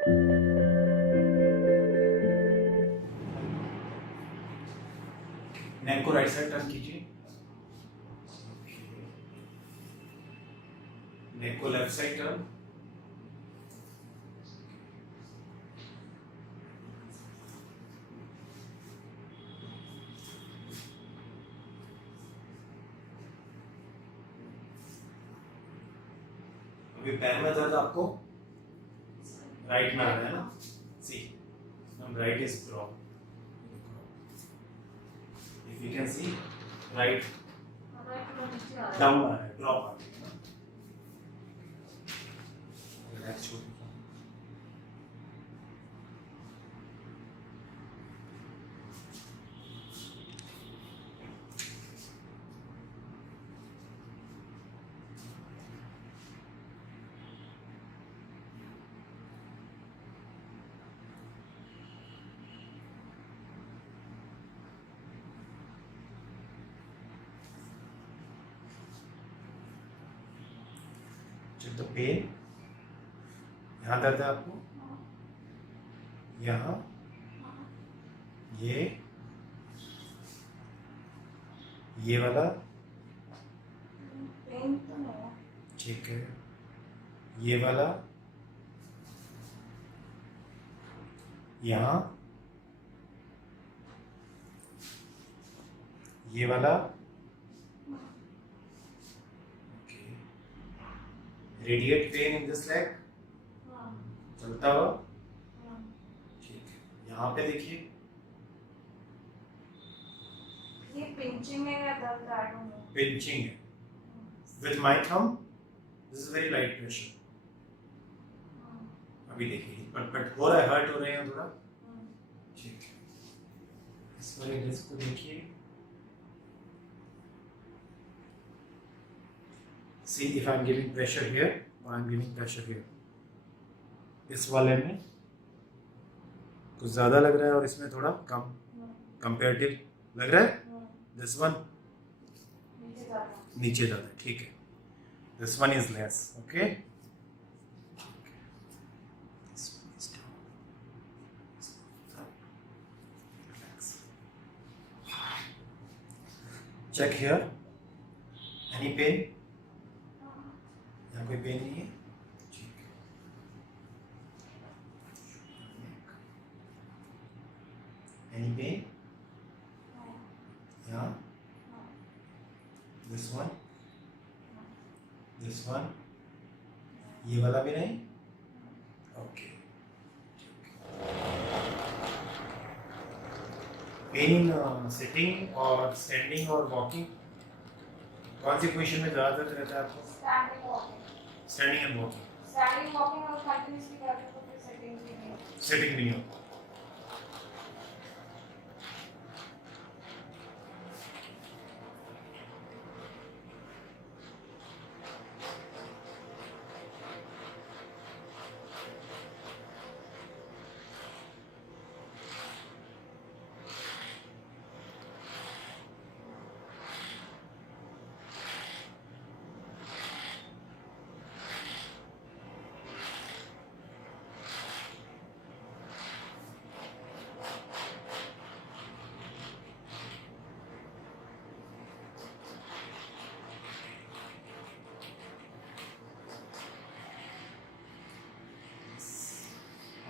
नेक को right side turn कीजिए, नेक को लेफ्ट साइड टर्न, अभी पैर में दर्द आपको राइट में आ रहा है ना, see right is drop, if you can see right down आ रहा है, ड्रॉप आ रहा है ना, रिलैक्स छोड़, चेक द पेन, यहाँ दर्द है आपको, यहाँ, ये वाला, पेन तो नहीं है। ठीक है, ये वाला, यहाँ, ये वाला, radiate pain in this leg, चलता हुआ, ठीक है, यहाँ पे देखिए, ये पिंचिंग है या दर्द आ रहा है? पिंचिंग है, with my thumb, this is very light pressure, अभी देखिए पट हो रहा है, हर्ट हो रहे हैं थोड़ा, ठीक है, इस वाले डिस्क को देखिए, see if I am giving pressure here or I am giving pressure here, इस वाले में कुछ ज़्यादा लग रहा है और इसमें थोड़ा कम कंपेरेटिव लग रहा है, दिस वन नीचे ज़्यादा है, ठीक है, this one is less, okay, check here, any pain, यहाँ कोई पेन नहीं है, ठीक है, एनी पेन, यहाँ, दिस वन, ये वाला भी नहीं, ओके, पेन इन सिटिंग और स्टैंडिंग और वॉकिंग, कौन सी पोजीशन में ज़्यादा दर्द रहता है आपको? Standing and walking, standing walking और कंटिन्यूअसली कर रहे हो तो फिर सेटिंग भी नहीं है। सिटिंग नहीं हो,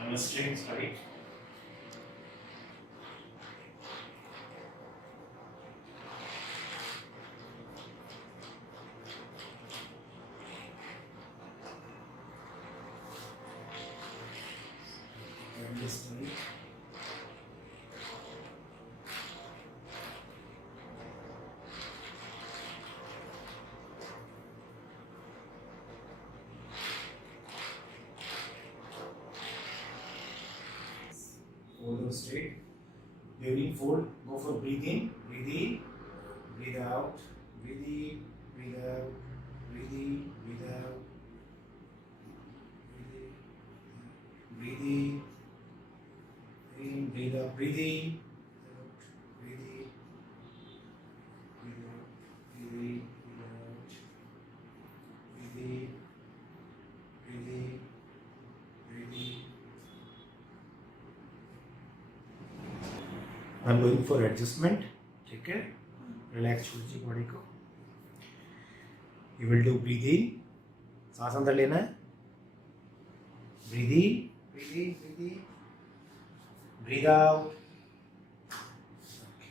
I'm strings right, fold straight, during fold go for breathe in, breathe out, breathe in, breathe out, breathe in, breathe out, breathe in, breathe out, breathe in, breathe in, breathe out, breathe in, breathe out, breathe in, breathe in, breathe in, I am going for adjustment. ठीक है, रिलैक्स छोड़िए बॉडी को. You will do breathe in. सांस अंदर लेना है. Breathe in, breathe in, breathe in, breathe out. Okay,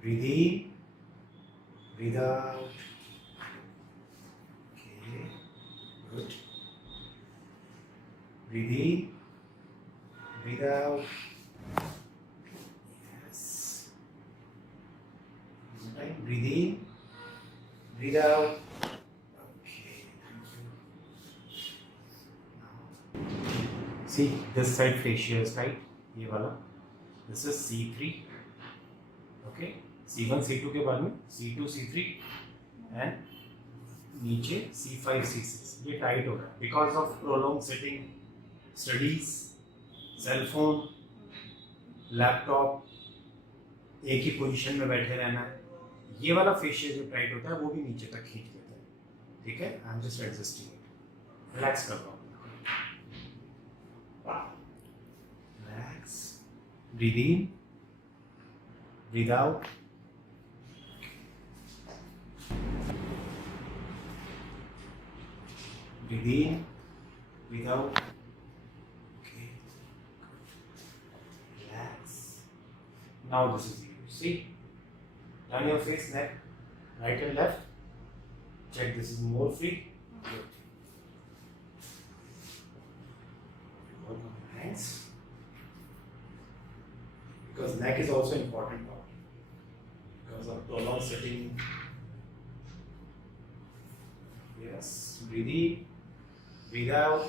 breathe in, breathe out. Okay, good. Breathe in, breathe out. Yes. One time. Breathe in. Breathe out. Okay. Thank you. Now, see this side fascia is tight. ये वाला. This is C3. Okay. C1, C2 के बाद में C2, C3 and नीचे C5, C6. ये टाइट हो रहा है because of prolonged sitting, studies, cell phone, laptop, एक ही पोजीशन में बैठे रहना है. ये वाला फेशियल जो टाइट होता है वो भी नीचे तक खींच देता है. ठीक है, I am just adjusting it. Relax कर रहा हूँ. Relax. Breathe in, breathe out. Breathe in, breathe out. Now this is you. See? Turn your face, neck, right and left. Check this is more free. Good. Work on your hands. Because neck is also important part. Because of prolonged sitting. Yes. Breathe in. Breathe out.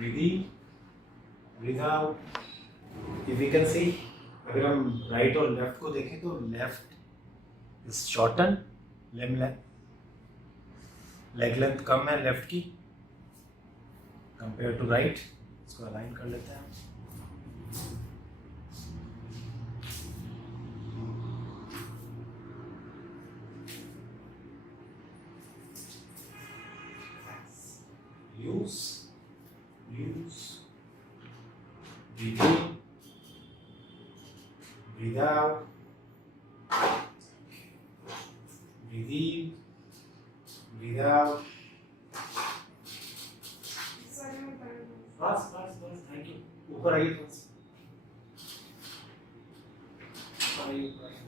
Breathe in, breathe out. If you can see, अगर हम राइट और लेफ्ट को देखें तो left is shorten, leg length कम है left की compare to right. इसको अलाइन कर लेते हैं. Use. Breathe in, breathe out. Breathe in, breathe out. बस बस बस. Thank you. ऊपर आइए थोड़ा सा.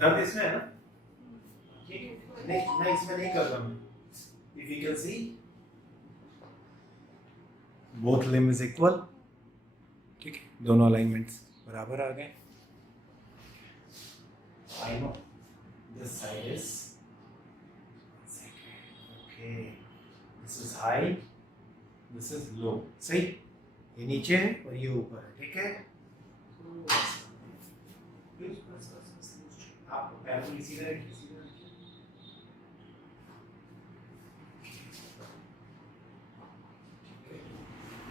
दर्द इसमें है ना? नहीं मैं इसमें नहीं कर रहा हूँ. If you can see, both limb is equal. ठीक है, दोनों अलाइनमेंट्स बराबर आ गए. I know this side is okay. This is high, this is low. सही. ये नीचे है और ये ऊपर है. ठीक है, आप पैर को सीधा रखिए.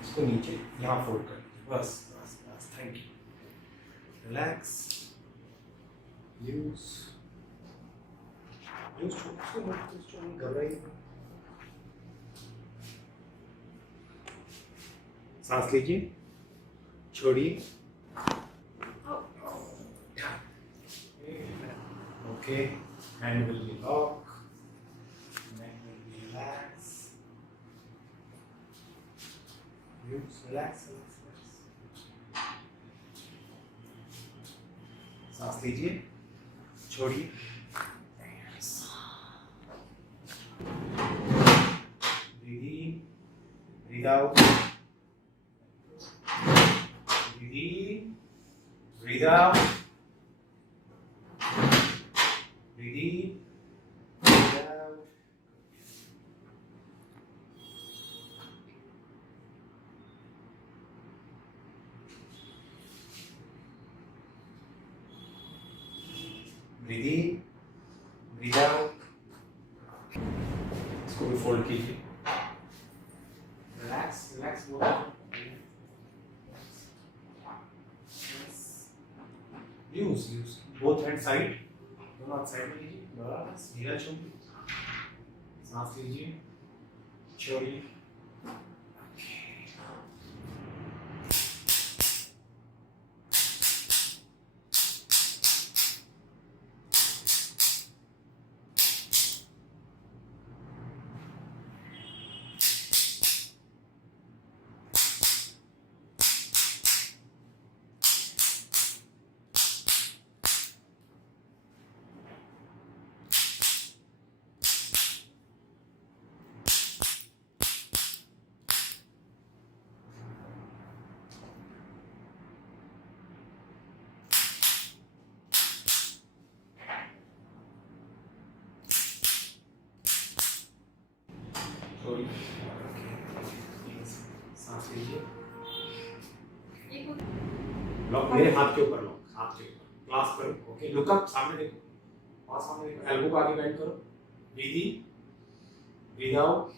इसको नीचे यहाँ फोल्ड कर. बस बस बस. Thank you. रिलैक्स. यूज घबराइए. सांस लीजिए, छोड़िए. Okay, hand will be lock, NEC will be relax. Use. Relax. सांस लीजिए, छोड़िए. Breathe in, breathe out. Breathe in, breathe out. Breathe in, breathe out. Breathe in, breathe out. इसको भी फोल्ड कीजिए. Relax relax. Use both hand side. दोनों हाथ साइड में लीजिए, बस धीरा छोड़िए, सांस लीजिए, छोड़िए। छोड़िए, सांस लीजिए, लॉक मेरे हाथ के ऊपर, लॉक हाथ के ऊपर, क्लास करो, ओके, लुक अप, सामने देखो, और सामने देखो, एल्बो को आगे बेंड करो, ब्रीथ इन, ब्रीथ आउट,